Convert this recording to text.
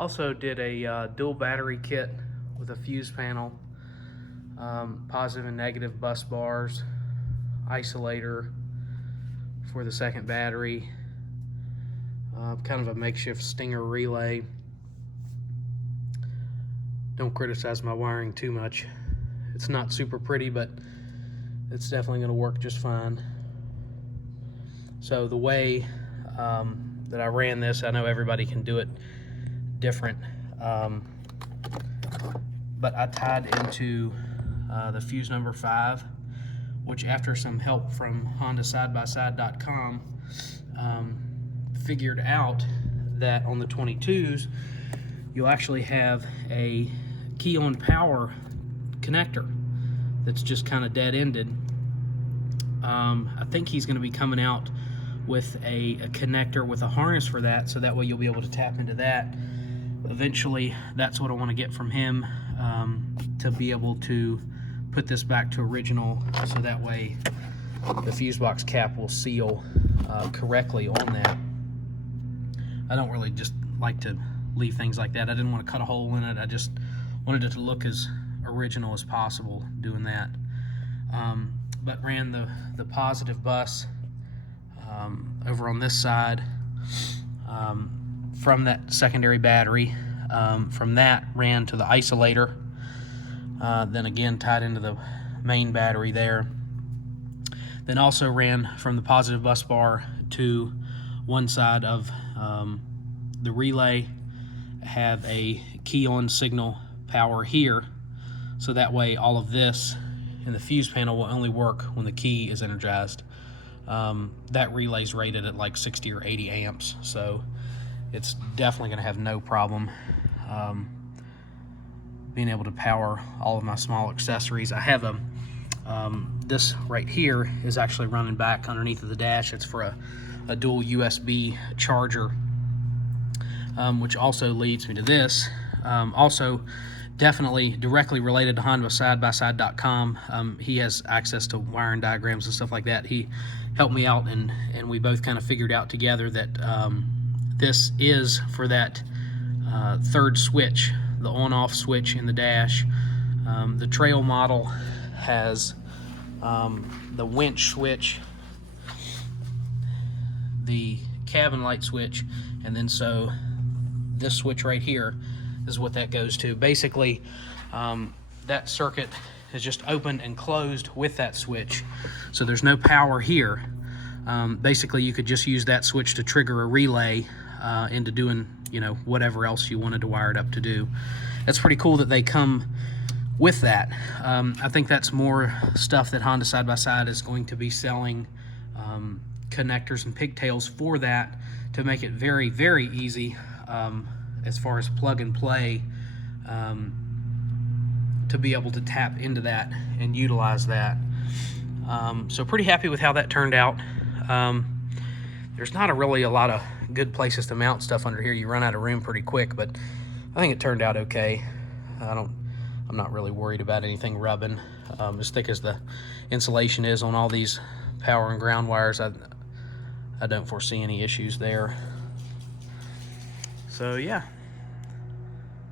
Also did a dual battery kit with a fuse panel, positive and negative bus bars, isolator for the second battery, kind of a makeshift stinger relay. Don't criticize my wiring too much. It's not super pretty, but it's definitely going to work just fine. So the way that I ran this, I know everybody can do it different, but I tied into the fuse number 5, which after some help from HondaSideBySide.com, figured out that on the 22s you'll actually have a key on power connector that's just kind of dead-ended. I think he's going to be coming out with a connector with a harness for that, so that way you'll be able to tap into that. Eventually, that's what I want to get from him, to be able to put this back to original, so that way the fuse box cap will seal correctly on that. I don't really just like to leave things like that. I didn't want to cut a hole in it. I just wanted it to look as original as possible doing that. But ran the positive bus over on this side from that secondary battery. From that ran to the isolator, then again tied into the main battery there. Then also ran from the positive bus bar to one side of the relay. Have a key on signal power here, so that way all of this in the fuse panel will only work when the key is energized. That relay's rated at like 60 or 80 amps, so it's definitely going to have no problem being able to power all of my small accessories. I have this right here is actually running back underneath of the dash. It's for a dual USB charger, which also leads me to this. Also, definitely directly related to HondaSideBySide.com. He has access to wiring diagrams and stuff like that. He helped me out, and we both kind of figured out together that this is for that third switch, the on-off switch in the dash. The Trail model has the winch switch, the cabin light switch, and then so this switch right here is what that goes to. Basically, that circuit is just opened and closed with that switch, so there's no power here. Basically, you could just use that switch to trigger a relay into doing, you know, whatever else you wanted to wire it up to do. That's pretty cool that they come with that. I think that's more stuff that Honda Side by Side is going to be selling, connectors and pigtails for that, to make it very, very easy as far as plug and play, to be able to tap into that and utilize that. So pretty happy with how that turned out. There's not really a lot of good places to mount stuff under here. You run out of room pretty quick, but I think it turned out okay. I'm not really worried about anything rubbing. As thick as the insulation is on all these power and ground wires, I don't foresee any issues there. So yeah.